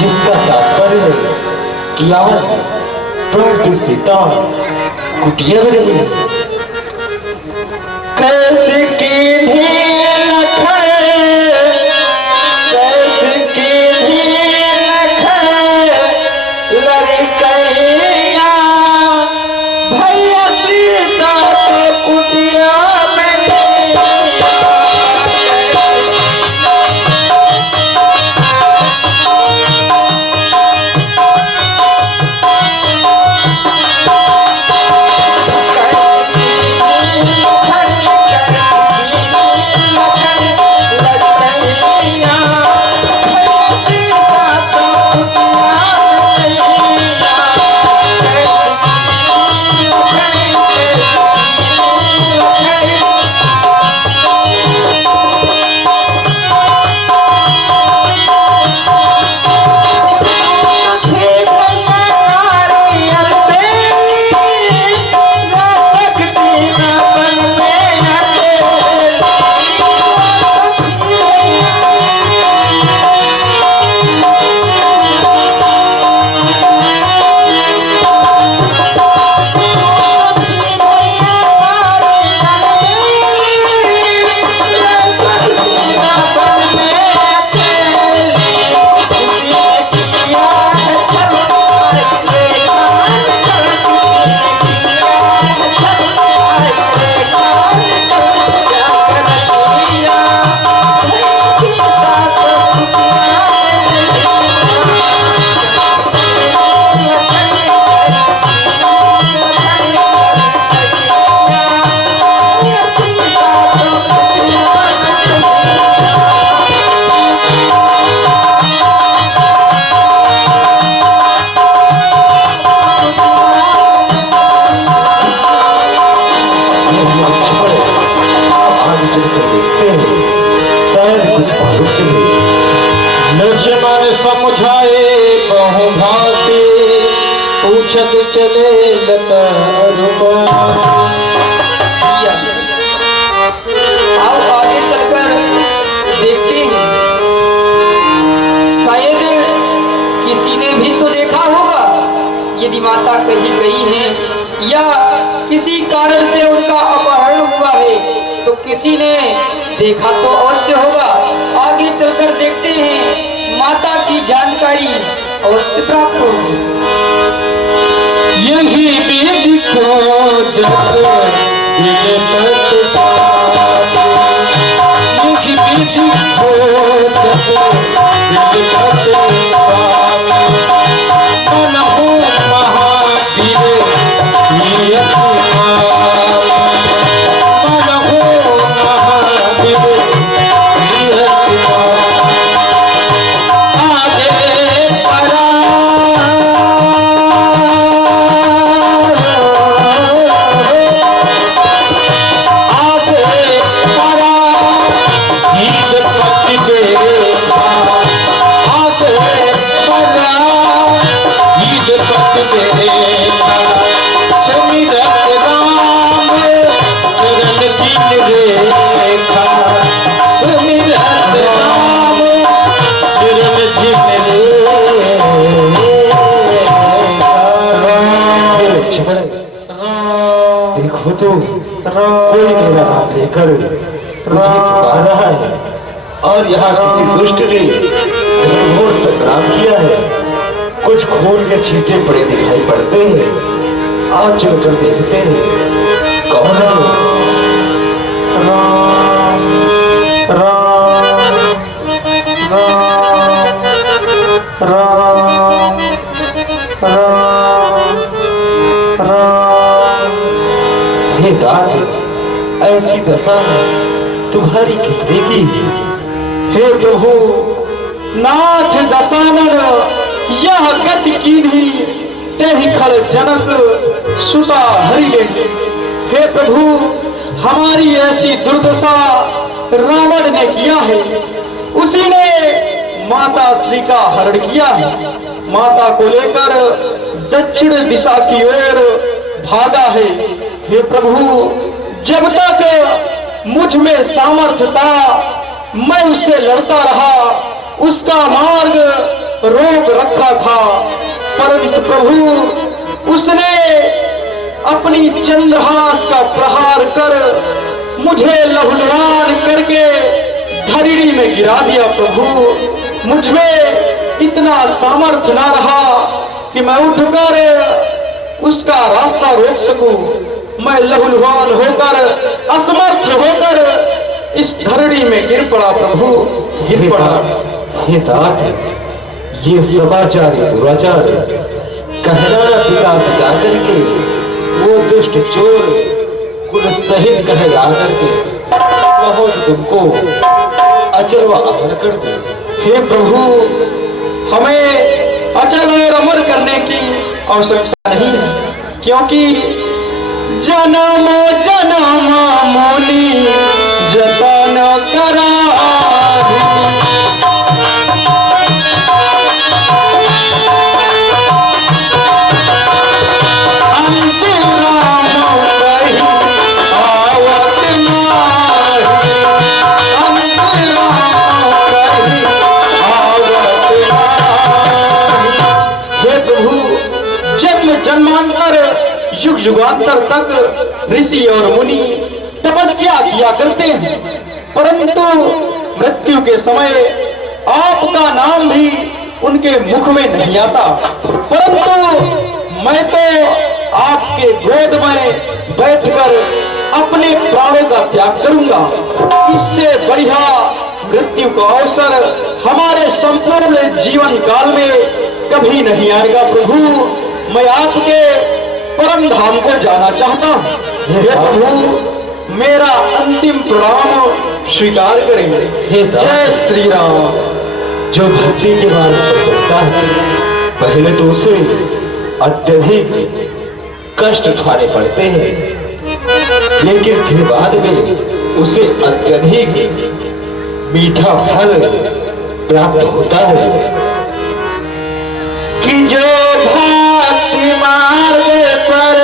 जिसका तात्पर्य है कि आज प्रभु की सीता कुटिया में रही कैसे की लक्ष्मण समझाए बहु भांति, पूछत चले लता आओ आगे चलकर देखते हैं, शायद किसी ने भी तो देखा होगा। यदि माता कहीं गई है या किसी कारण से उनका अपहरण हुआ है तो किसी ने देखा तो अवश्य होगा। आगे चलकर देखते हैं, माता की जानकारी अवश्य प्राप्त होगी। यही विधि खोजत दिल पत स्वामी, यही विधि खोजत दिल पत स्वामी, मनहु महावीर नियत मामी, मनहु महावीर नियत मामी। आगे परा देखो तो कोई मेरा नाम लेकर मुझे पुकार रहा है और यहाँ किसी दुष्ट ने घोर संग्राम किया है। कुछ खून के छींटे पड़े दिखाई पड़ते हैं। आज चलकर देखते हैं कौन है। राम राम राम राम राम राम। हे दाद, ऐसी दशा तुम्हारी किसने की? हे प्रभु नाथ दशानन, यह गति कीन्ही तेहि खल जनक सुता हरि लेंगे। हे प्रभु हमारी ऐसी दुर्दशा रावण ने किया है, उसी ने माता श्री का हरण किया है। माता को लेकर दक्षिण दिशा की ओर भागा है। हे प्रभु जब तक मुझ में सामर्थ्य था मैं उससे लड़ता रहा, उसका मार्ग रोक रखा था, परंतु प्रभु उसने अपनी चंद्रहास का प्रहार कर मुझे लहूलुहान करके धरती में गिरा दिया। प्रभु मुझ में इतना सामर्थ्य ना रहा कि मैं उठकर उसका रास्ता रोक सकूं। मैं लहूलुहान होकर असमर्थ होकर इस धरती में गिर पड़ा। प्रभु गिर पड़ा। हे दाद, ये समाचार दुराचार कहना पिता से जाकर के वो दुष्ट चोर कुल सहित कह ला करके कहो तो तुमको अचल व अमर कर दे। हे प्रभु हमें अचल और अमर करने की आवश्यकता नहीं है, क्योंकि जन्म जन्म मुनि जतन करा युग युगांतर तक ऋषि और मुनि तपस्या किया करते हैं, परंतु मृत्यु के समय आपका नाम भी उनके मुख में नहीं आता। परंतु मैं तो आपके गोद में बैठकर अपने प्राणों का त्याग करूंगा। इससे बढ़िया मृत्यु का अवसर हमारे संपूर्ण जीवन काल में कभी नहीं आएगा। प्रभु मैं आपके परम धाम को जाना चाहता हूँ। हे प्रभु मेरा अंतिम प्रणाम स्वीकार करेंगे। जय श्री राम। जो भक्ति के मार्ग पर चलता है पहले तो उसे अत्यधिक कष्ट उठाने पड़ते हैं, लेकिन फिर बाद में उसे अत्यधिक मीठा फल प्राप्त होता है कि जो भक्ति मार्ग पर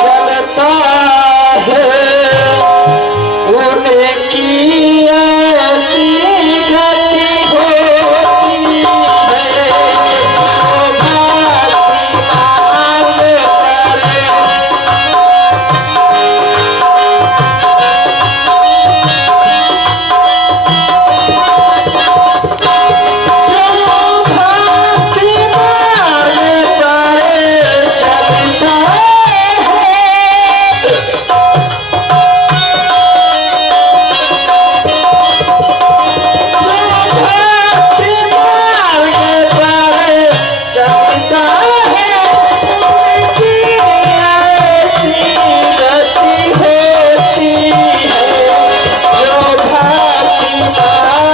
चलता है उनकी ऐसी गति होती है। जो भक्ति मार्ग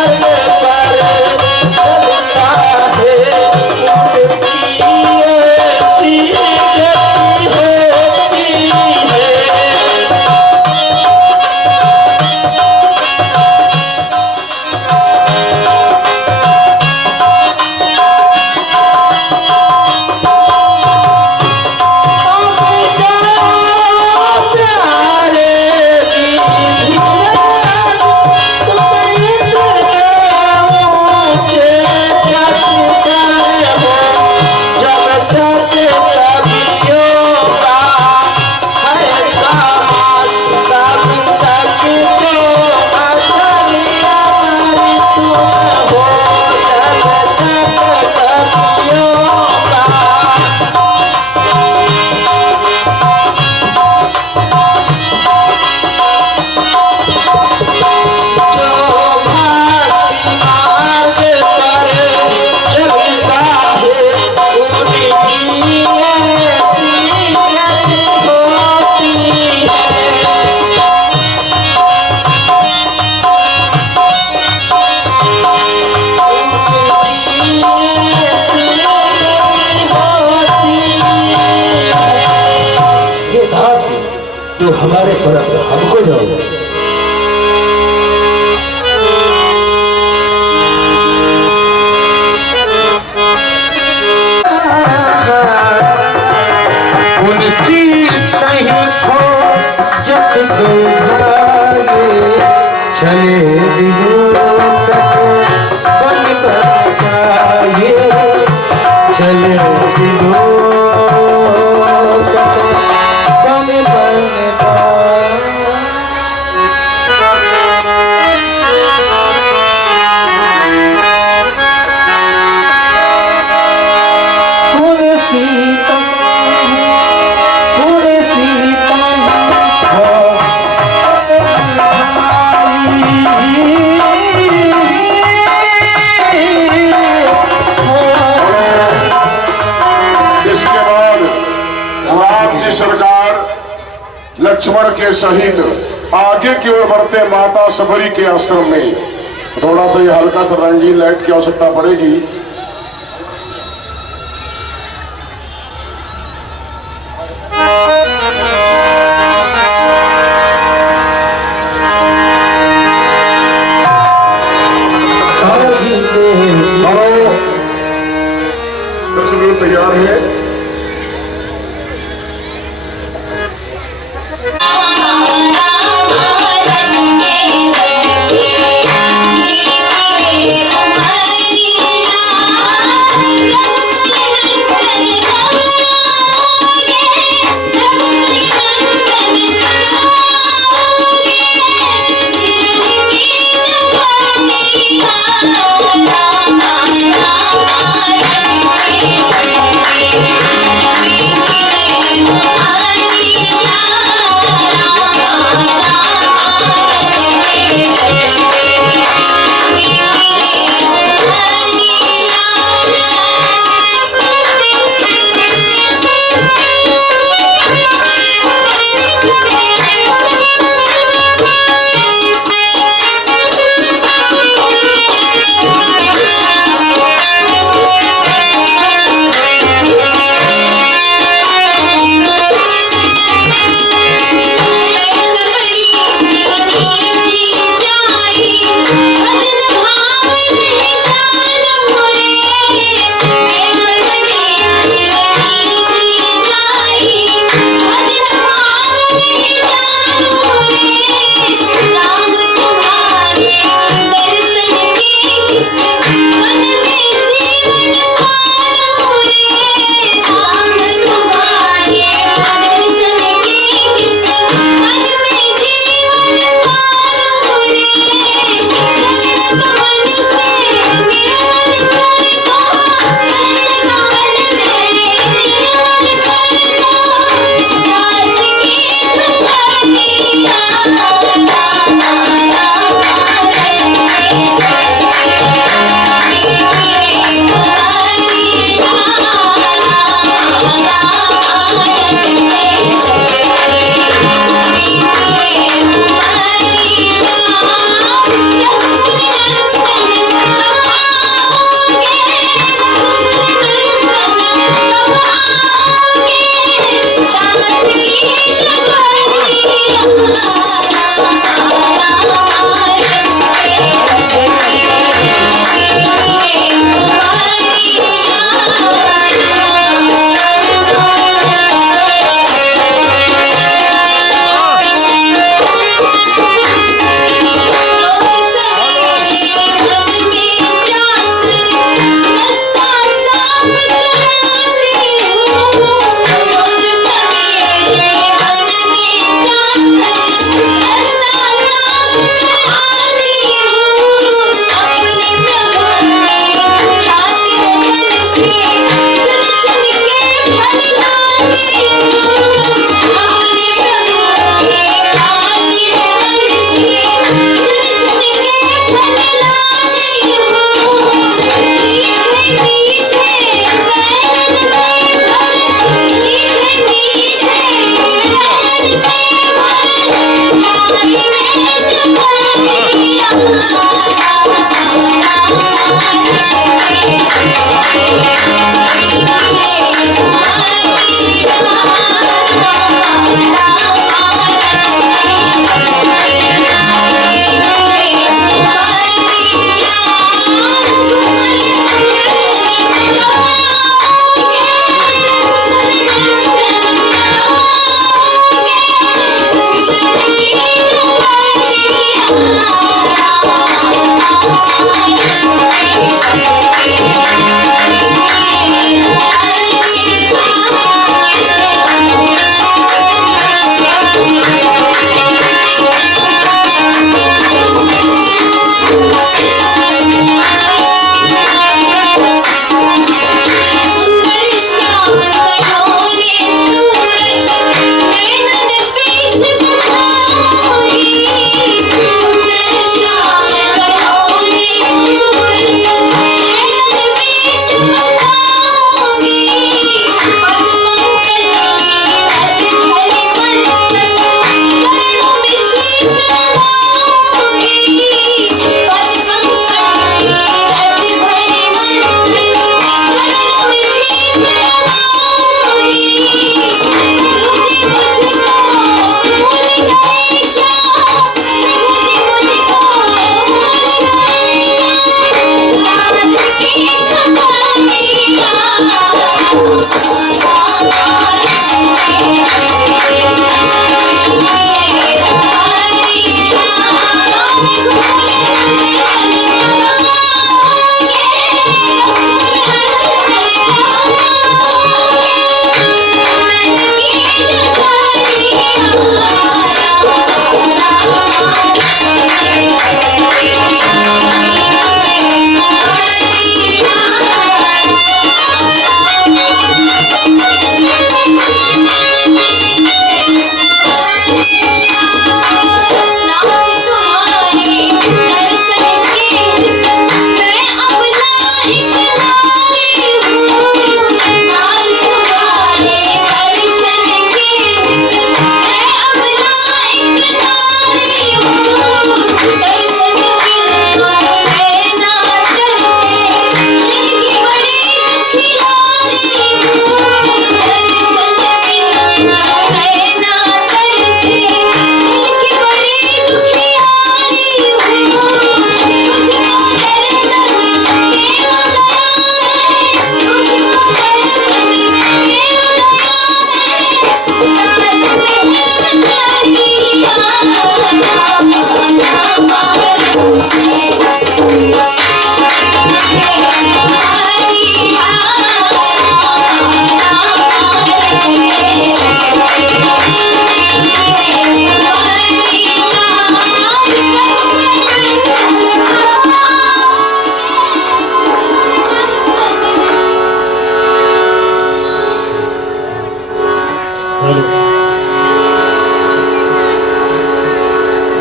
तो हमारे परम हमको जाओ। उनसी नहीं खो जब तो भागे चले दिनों तक बन पाए चले दिनों तक बन सरकार लक्ष्मण के सहित आगे की ओर बढ़ते माता सबरी के आश्रम में थोड़ा सा ये हल्का सा रंगीन लाइट की आवश्यकता पड़ेगी। दर्शक तैयार है। Thank you.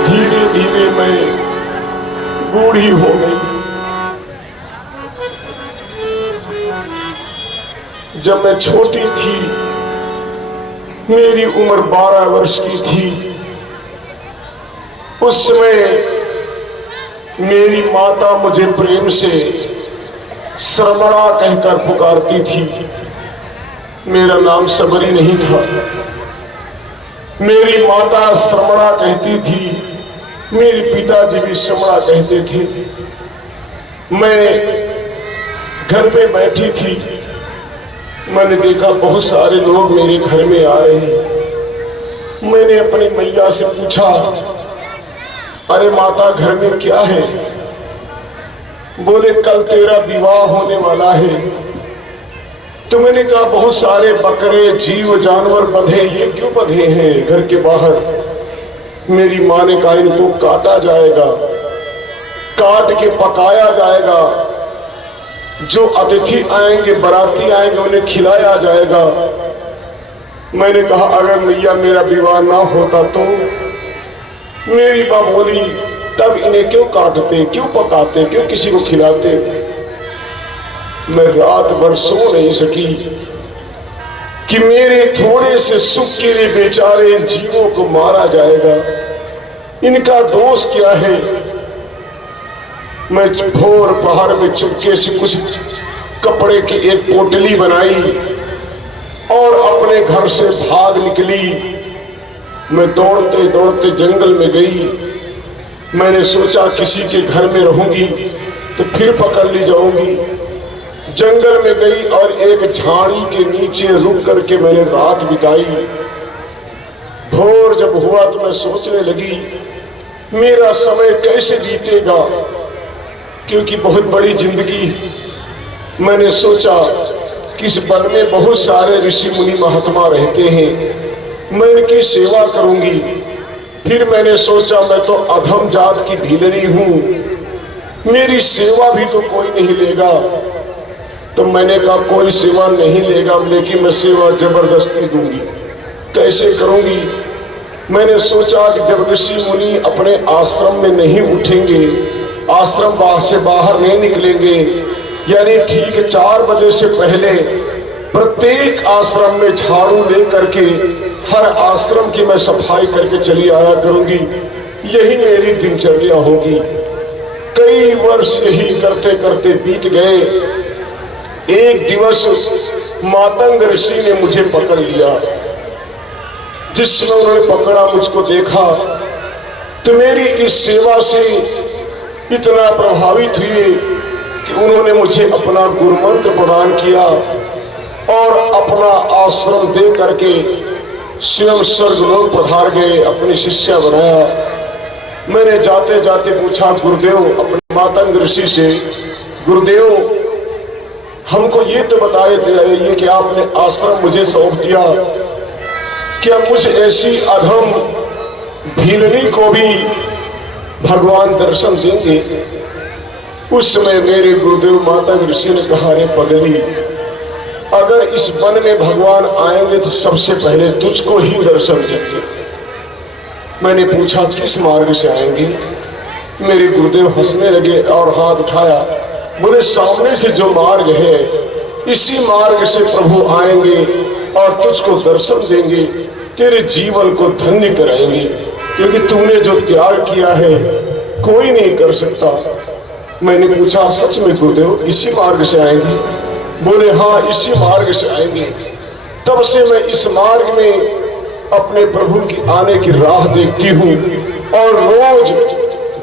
धीरे धीरे मैं बूढ़ी हो गई। जब मैं छोटी थी, मेरी उम्र 12 वर्ष की थी, उस समय मेरी माता मुझे प्रेम से श्रवणा कहकर पुकारती थी। मेरा नाम सबरी नहीं था। मेरी माता श्रवणा कहती थी, मेरे पिताजी भी श्रवणा कहते थे। मैं घर पे बैठी थी, मैंने देखा बहुत सारे लोग मेरे घर में आ रहे हैं। मैंने अपनी मैया से पूछा, अरे माता घर में क्या है? बोले कल तेरा विवाह होने वाला है। तो मैंने कहा बहुत सारे बकरे जीव जानवर बंधे, ये क्यों बंधे हैं घर के बाहर? मेरी माँ ने कहा इनको काटा जाएगा, काट के पकाया जाएगा, जो अतिथि आएंगे बाराती आएंगे उन्हें खिलाया जाएगा। मैंने कहा अगर मैया मेरा विवाह ना होता तो? मेरी माँ बोली तब इन्हें क्यों काटते, क्यों पकाते, क्यों किसी को खिलाते? मैं रात भर सो नहीं सकी कि मेरे थोड़े से सुख के लिए बेचारे जीवों को मारा जाएगा। इनका दोष क्या है? मैं भोर पहाड़ में चुपके से कुछ कपड़े की एक पोटली बनाई और अपने घर से भाग निकली। मैं दौड़ते दौड़ते जंगल में गई। मैंने सोचा किसी के घर में रहूंगी तो फिर पकड़ ली जाऊंगी। जंगल में गई और एक झाड़ी के नीचे रुक करके मैंने रात बिताई। भोर जब हुआ तो मैं सोचने लगी मेरा समय कैसे बीतेगा, क्योंकि बहुत बड़ी जिंदगी। मैंने सोचा कि इस वन में बहुत सारे ऋषि मुनि महात्मा रहते हैं, मैं इनकी सेवा करूंगी। फिर मैंने सोचा मैं तो अधम जात की भीलनी हूं, मेरी सेवा भी तो कोई नहीं लेगा। तो मैंने कहा कोई सेवा नहीं लेगा, लेकिन मैं सेवा जबरदस्ती दूंगी। कैसे करूंगी? मैंने सोचा कि जब ऋषि मुनि अपने आश्रम में नहीं उठेंगे, आश्रम से बाहर नहीं निकलेंगे, यानी ठीक 4 बजे से पहले प्रत्येक आश्रम में झाड़ू ले करके हर आश्रम की मैं सफाई करके चली आया करूंगी। यही मेरी दिनचर्या होगी। कई वर्ष यही करते करते बीत गए। एक दिवस मातंग ऋषि ने मुझे पकड़ लिया। जिस समय उन्होंने पकड़ा, मुझको देखा तो मेरी इस सेवा से इतना प्रभावित हुए कि उन्होंने मुझे अपना गुरुमंत्र प्रदान किया और अपना आश्रम दे करके स्वयं स्वर्गलोक पधार गए, अपनी शिष्या बनाया। मैंने जाते जाते पूछा गुरुदेव, अपने मातंग ऋषि से, गुरुदेव हमको ये तो बताइए कि आपने आश्रम मुझे सौंप दिया, क्या मुझ ऐसी अधम भीलनी को भी भगवान दर्शन देंगे? उस समय मेरे गुरुदेव मातंग ऋषि ने कहा, रे पगली, अगर इस वन में भगवान आएंगे तो सबसे पहले तुझको ही दर्शन देंगे। मैंने पूछा किस मार्ग से आएंगे? मेरे गुरुदेव हंसने लगे और हाथ उठाया, बोले सामने से जो मार्ग है इसी मार्ग से प्रभु आएंगे और तुझको दर्शन देंगे, तेरे जीवन को धन्य कराएंगे, क्योंकि तूने जो त्याग किया है कोई नहीं कर सकता। मैंने पूछा सच में गुरुदेव इसी मार्ग से आएंगे? बोले हाँ, इसी मार्ग से आएंगे। तब से मैं इस मार्ग में अपने प्रभु की आने की राह देखती हूँ और रोज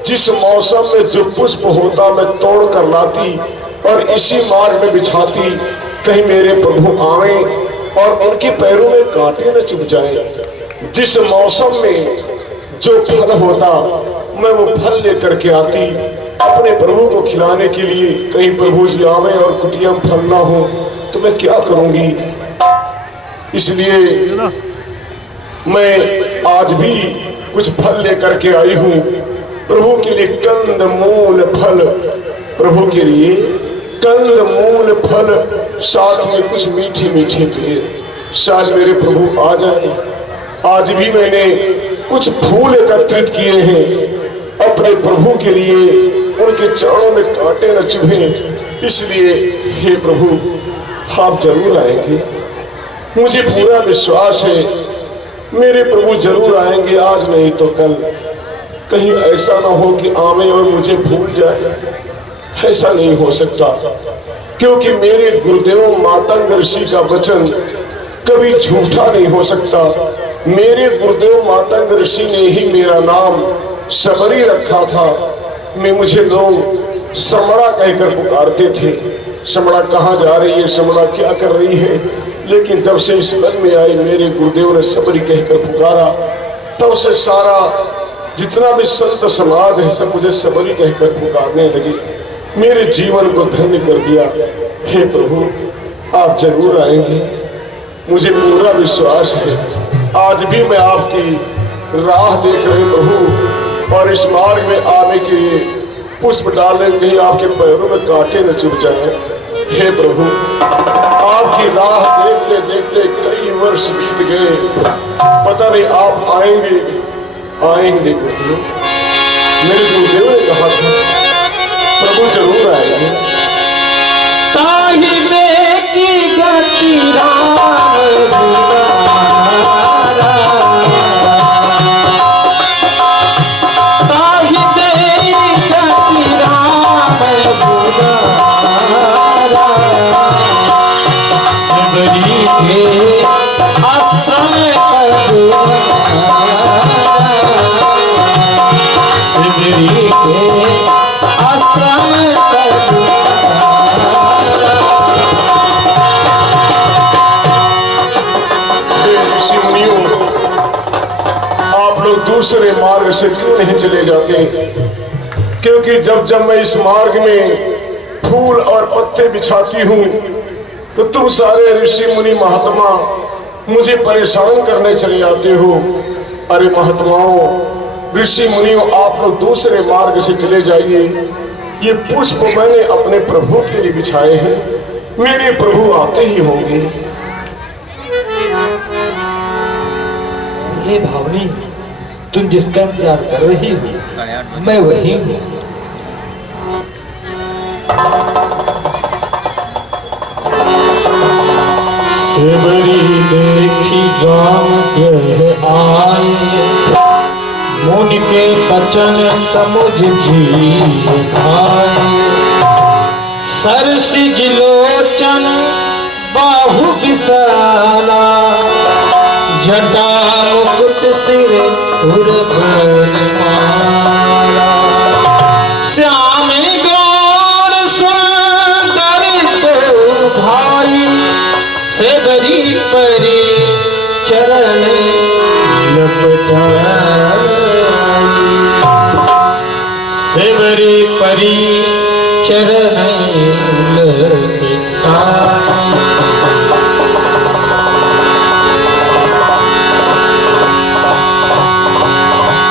जिस मौसम में जो पुष्प होता मैं तोड़ कर लाती और इसी मार्ग में बिछाती, कहीं मेरे प्रभु आवे और उनके पैरों में कांटे न चुभ जाएं। जिस मौसम में जो फल होता मैं वो फल लेकर के आती अपने प्रभु को खिलाने के लिए। कहीं प्रभु जी आवे और कुटिया में फल ना हो तो मैं क्या करूंगी? इसलिए मैं आज भी कुछ फल लेकर के आई हूँ प्रभु के लिए। कंद मूल फल, प्रभु के लिए कंद मूल फल, साथ में कुछ मीठे मीठे पेड़। शायद मेरे प्रभु आ जाए। आज भी मैंने कुछ फूल एकत्रित किए हैं अपने प्रभु के लिए, उनके चरणों में कांटे न चुभे। इसलिए हे प्रभु आप जरूर आएंगे, मुझे पूरा विश्वास है मेरे प्रभु जरूर आएंगे, आज नहीं तो कल। कहीं ऐसा ना हो कि आवे और मुझे भूल जाए, ऐसा नहीं हो सकता, क्योंकि मेरे गुरुदेव मातंग ऋषि का वचन कभी झूठा नहीं हो सकता। मेरे गुरुदेव मातंग ऋषि ने ही मेरा नाम शबरी रखा था। मुझे लोग समड़ा कहकर पुकारते थे, समड़ा कहाँ जा रही है, समड़ा क्या कर रही है। लेकिन जब से इस वन में आई मेरे गुरुदेव ने सबरी कहकर पुकारा, तब से सारा जितना भी संत समाज है सब मुझे सबरी कहकर पुकारने लगे। मेरे जीवन को धन्य कर दिया। हे प्रभु आप जरूर आएंगे, मुझे पूरा विश्वास है। आज भी मैं आपकी राह देख रहे प्रभु, और इस मार्ग में आने के लिए पुष्प डालने कहीं आपके पैरों में कांटे न चुभ जाए। हे प्रभु आपकी राह देखते देखते कई वर्ष बीत गए, पता नहीं आप आएंगे आएंगे गुरुदेव। मेरे गुरुदेव ने कहा था प्रभु जरूर आएंगे। ताही की गति राम दूसरे मार्ग से क्यों नहीं चले जाते? क्योंकि जब मैं इस मार्ग में फूल और पत्ते बिछाती हूँ तो तुम सारे ऋषि मुनि महात्मा मुझे परेशान करने चले आते हो। अरे महात्माओं, ऋषि मुनियों, आप लोग दूसरे मार्ग से चले जाइए। ये पुष्प मैंने अपने प्रभु के लिए बिछाए हैं, मेरे प्रभु आते ही होंगे। हे भावनी, तुम जिसका इंतजार कर रही हो मैं वही हूँ। सेवरी देखी राम ग्रह आए, मुनि के बचन समुझ जीव भाए। सरसिज लोचन बाहु विशाला, जटा मुकुट सिर उर माला। श्याम गौर सुंदर तो भाई, सेवरी परी चरण लपटाई। सेवरी परी चरण लपटाई।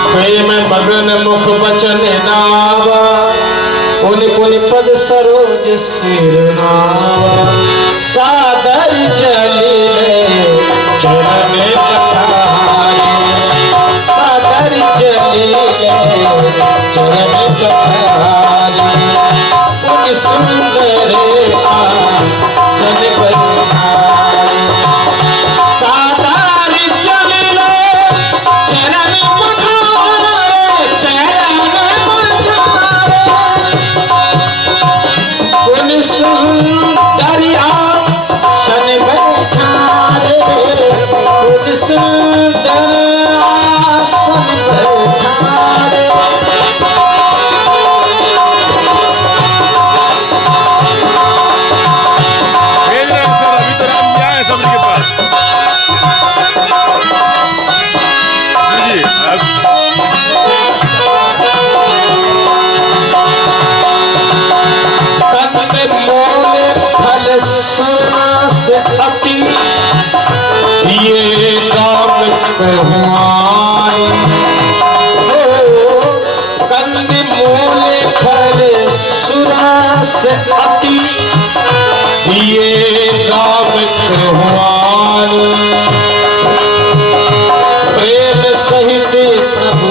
प्रेम मगन मुख बचन नावा, पुनि पुनि पद सरोज सिर नावा। सादर चलिले चरण पठारे, सादर चलिले चरण पठारे। पुनि सुंदर आसन पठारे, सादर चलिले चरण पठारे, चरण पठारे। पुनि सुंदर आसन बैठारे, पुनि सुंदर आसन बैठारे। भेज रहे हैं सर, अभी तो राम जी आए सबके पास। जी कंद मोल फल सुरस अति, दिए राम कहवाई। कंद मोल फल सुरस अति, दिए राम कहवाई। प्रेम सहित प्रभु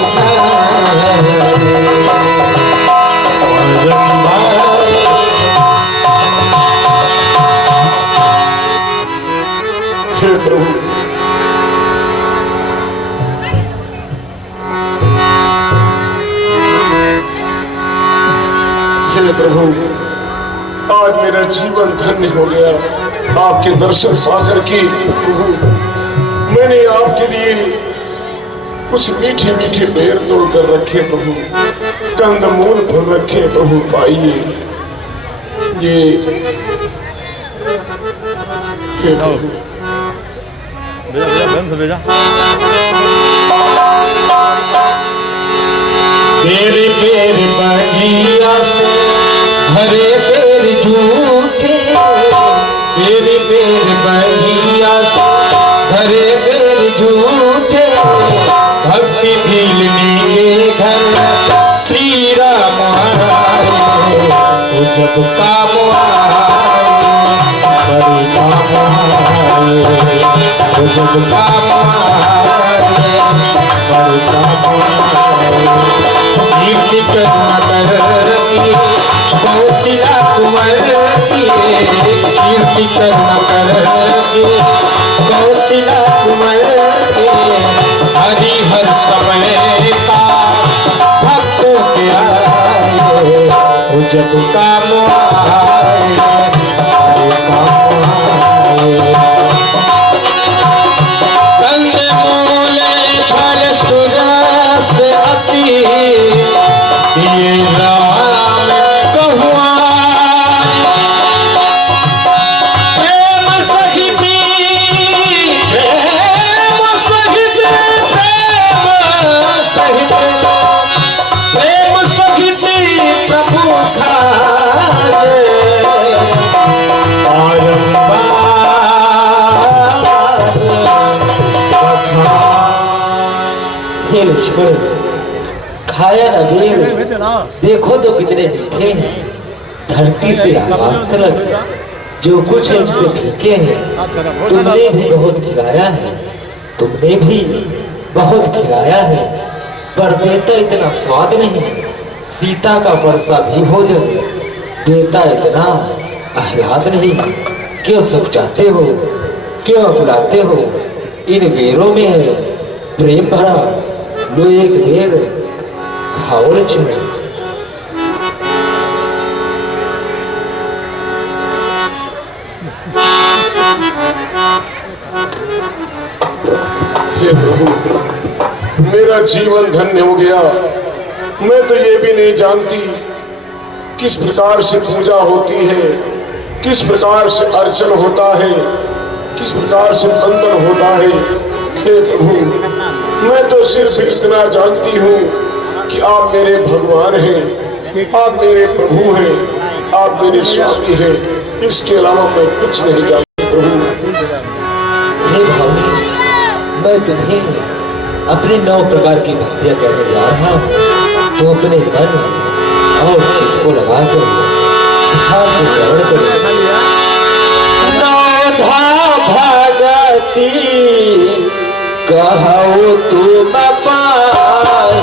हे प्रभु, हे प्रभु, आज मेरा जीवन धन्य हो गया आपके दर्शन पाकर के। प्रभु, मैंने आपके लिए कुछ मीठे मीठे बेर तोड़ कर रखे प्रभु, कंदमूल फल रखे प्रभु, पाइए ये। हे प्रभु, भेजा भेजा बंद भेजा। बेर बेर बगिया से हरे बेर झूठे, बेर बेर बगिया से हरे बेर झूठे। भक्ति भीलनी के घर श्री राम आए, वो जब काम आए बड़े काम आए, वो जब काम आए बड़े काम आए। कीर्ति करुणा कर की कौशिला कुंवर की, कीर्ति करुणा कर की कौशिला कुंवर की। हरि हर समय का भक्तों के आए, वो जब काम आए बड़े काम आए। कंद मूले फल सुरस अति, दिए राम कहवाई। प्रेम सहित प्रेम सहित प्रेम लक्ष्मण, खाया न बेर, देखो तो कितने मीठे हैं। धरती से आकाश तक जो कुछ है इनसे फीके हैं। तुमने भी बहुत खिलाया है, तुमने भी बहुत खिलाया है, पर देता इतना स्वाद नहीं। सीता का वर्षा भी भोजन देता इतना आह्लाद नहीं। क्यों सब चाहते हो, क्यों बुलाते हो? इन बेरों में है प्रेम भरा, लो एक बेर खाओ लक्ष्मण। हे प्रभु, मेरा जीवन धन्य हो गया। मैं तो ये भी नहीं जानती किस प्रकार से पूजा होती है, किस प्रकार से अर्चन होता है, किस प्रकार से बंधन होता है। हे प्रभु, मैं तो सिर्फ इतना जानती हूँ कि आप मेरे भगवान हैं, आप मेरे प्रभु हैं, आप मेरे स्वामी हैं। इसके अलावा मैं कुछ नहीं जानती प्रभु। हे भावी, मैं तुम्हें अपने 9 प्रकार की भक्तियां कहने जा रहा हूँ। तो अपने मन और चित्त को लगा कर ध्यान से श्रवण करो। नौधा भगति कहो तुम पाहि,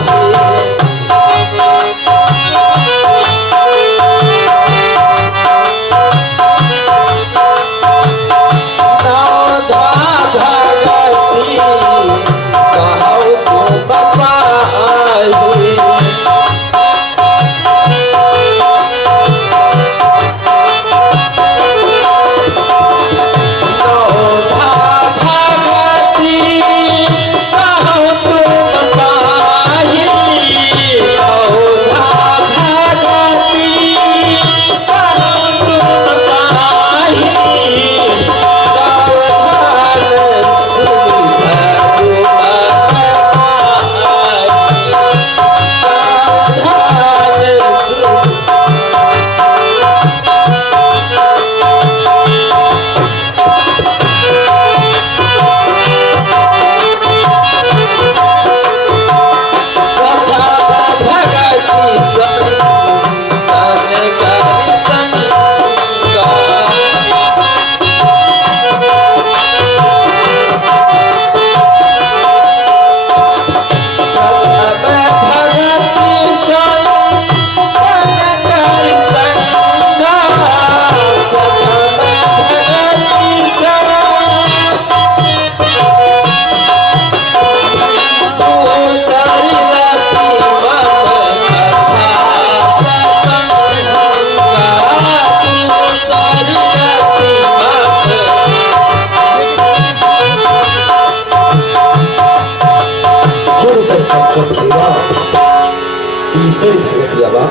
तीसरी भगत बाबा,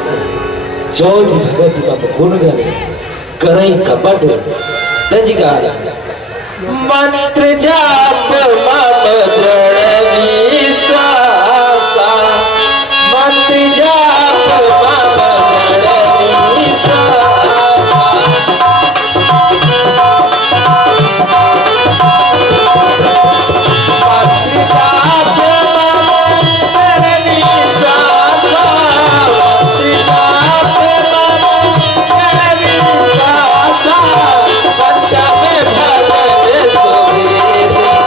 चौथी भगत मम गुणगन करई कपट तजगाल, मंत्र जाप मम दृढ़ विश्वास, मंत्र जाप मम दृढ़ विश्वास। पंचमे भगत सुबेरे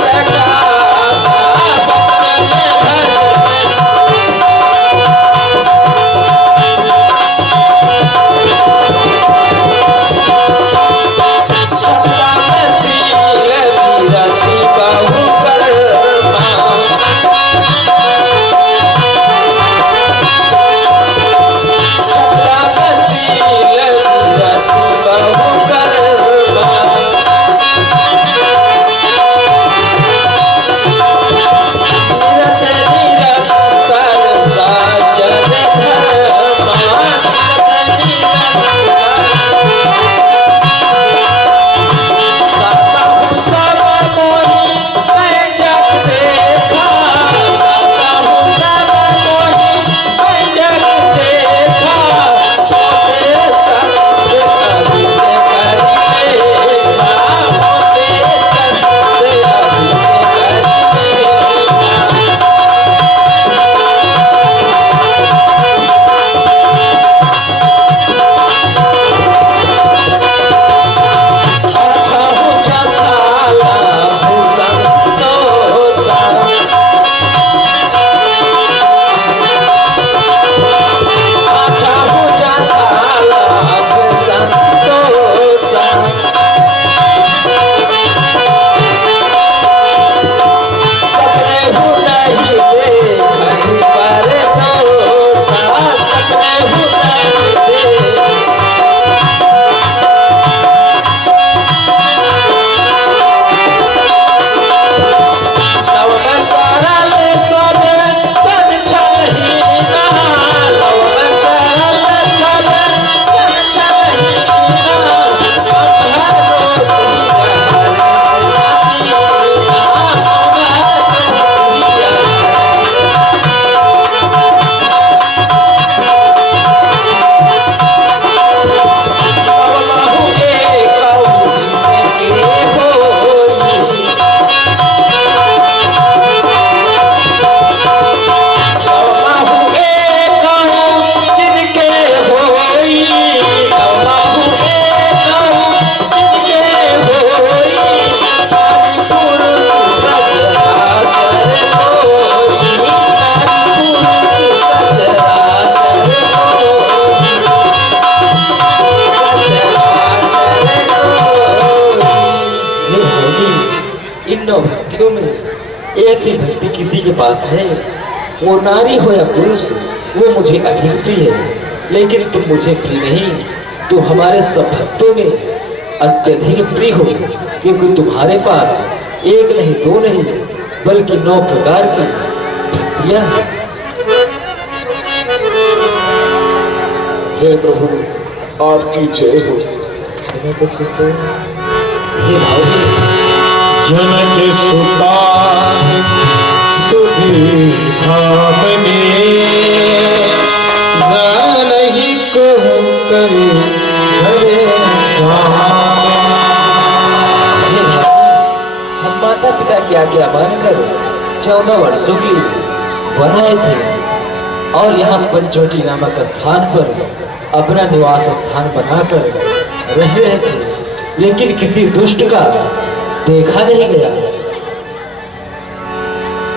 नौ भक्तियों में एक ही भक्ति किसी के पास है, वो नारी हो या पुरुष, वो मुझे अधिक प्रिय है। लेकिन तुम मुझे प्रिय नहीं, तुम हमारे सब भक्तों में अत्यधिक प्रिय हो, क्योंकि तुम्हारे पास एक नहीं दो नहीं बल्कि 9 प्रकार की भक्तियां हैं। हे प्रभु, आपकी जय हो। हे भाई, जनक सुता सुधी भावने जानहि को करे हरे हम माता पिता की आज्ञा मानकर 14 वर्षों की बनाए थे और यहाँ पंचवटी नामक स्थान पर अपना निवास स्थान बनाकर रह रहे थे, लेकिन किसी दुष्ट का देखा नहीं गया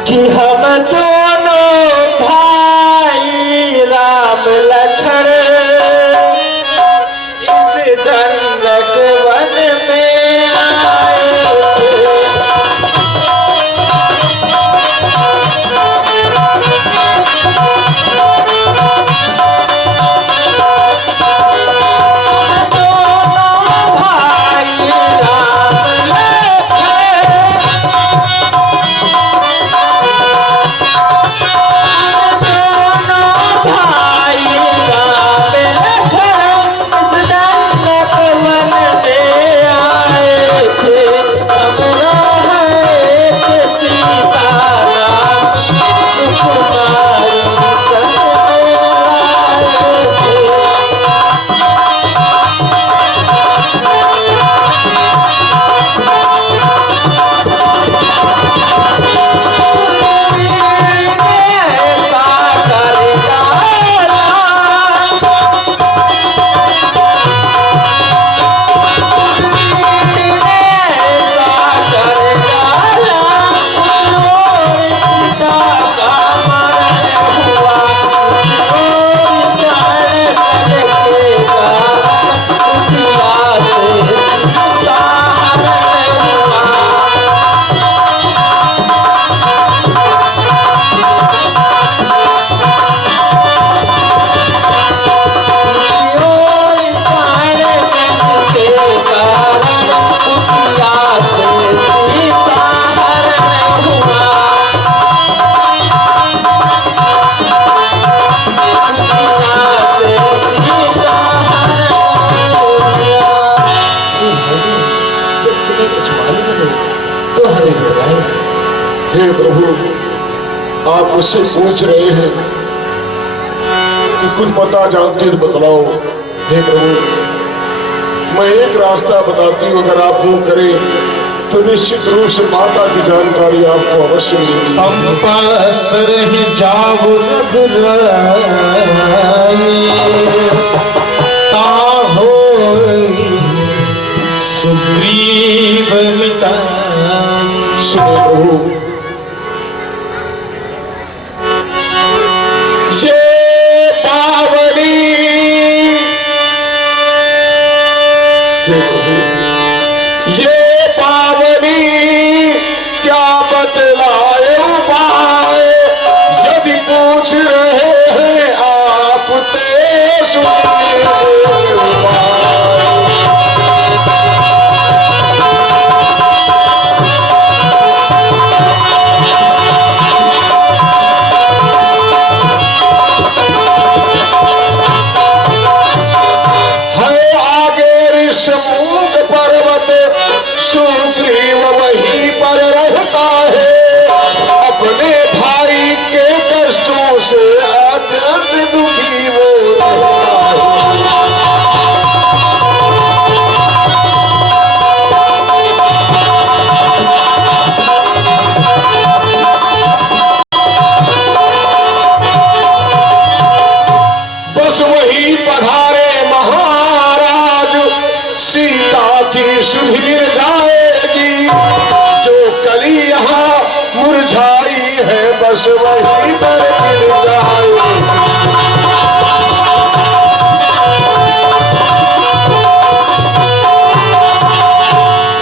कि हम दोनों भाई राम लखन इस दंडक वन में आए। हे प्रभु, आप मुझसे पूछ रहे हैं कि कुछ पता जानते तो बतलाओ। हे प्रभु, मैं एक रास्ता बताती हूँ, अगर आप वो करें तो निश्चित रूप से माता की जानकारी आपको अवश्य मिलेगी। हम पासर ही जाओ रघुराई ताहो सुग्रीव मिटाई। सुनो प्रभु, ये पावनी, हे प्रभु, ये पावनी क्या बतलाए उपाय, यदि पूछ रहे हैं आप ते सुनिए उपाय। ऋषमुख पर्वत सुग्रीव वहीं पर रहता है, अपने भाई के कष्टों से अत्यंत दुखी वो रहता है। बस वही पधारे महाराज, सीता की सुधि मिल जाएगी, जो कली यहाँ मुरझाई है बस वहीं पर गिर जाएगी।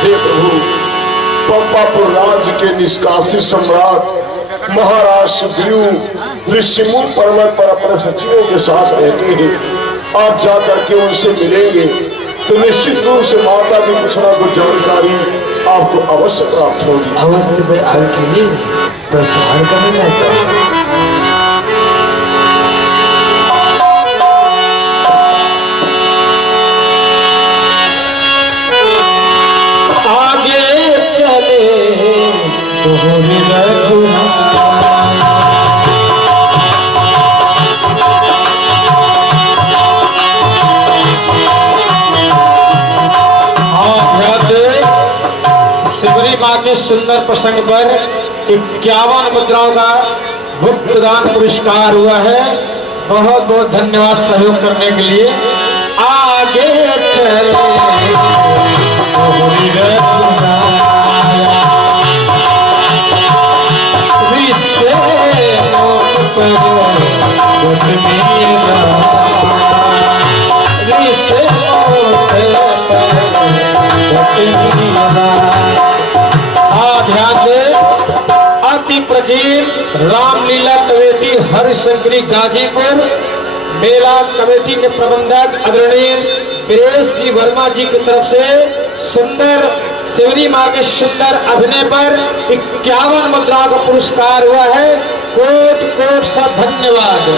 हे प्रभु, पंपा मिथिलापुर राज्य के निष्कासित सम्राट महाराज सुग्रीव ऋषिमूल पर्वत पर अपने सचिवों के साथ रहते हैं। आप जाकर के उनसे मिलेंगे तो निश्चित रूप से माता की कुछ ना कुछ जानकारी आपको अवश्य प्राप्त होगी। अवश्य मैं आपके लिए प्रस्थान करना चाहता हूँ। आगे चले तोहरी रघुनाथ। सिमरी माँ के सुंदर प्रसंग पर 51 मुद्राओं का गुप्तदान पुरस्कार हुआ है। बहुत बहुत धन्यवाद सहयोग करने के लिए। आगे चले तोहरी रघुनाथ, विषे मोट पर गोट मेरा, विषे मोट पर गोट मेरा। ध्यान दे, अति प्रचलित रामलीला कमेटी हरिशंकरी गाजीपुर मेला कमेटी के प्रबंधक आदरणीय प्रेस जी वर्मा जी की तरफ से सुंदर सिमरी माँ के सुंदर अभिनय पर 51 मुद्राओं का पुरस्कार हुआ है। कोट कोट सा धन्यवाद।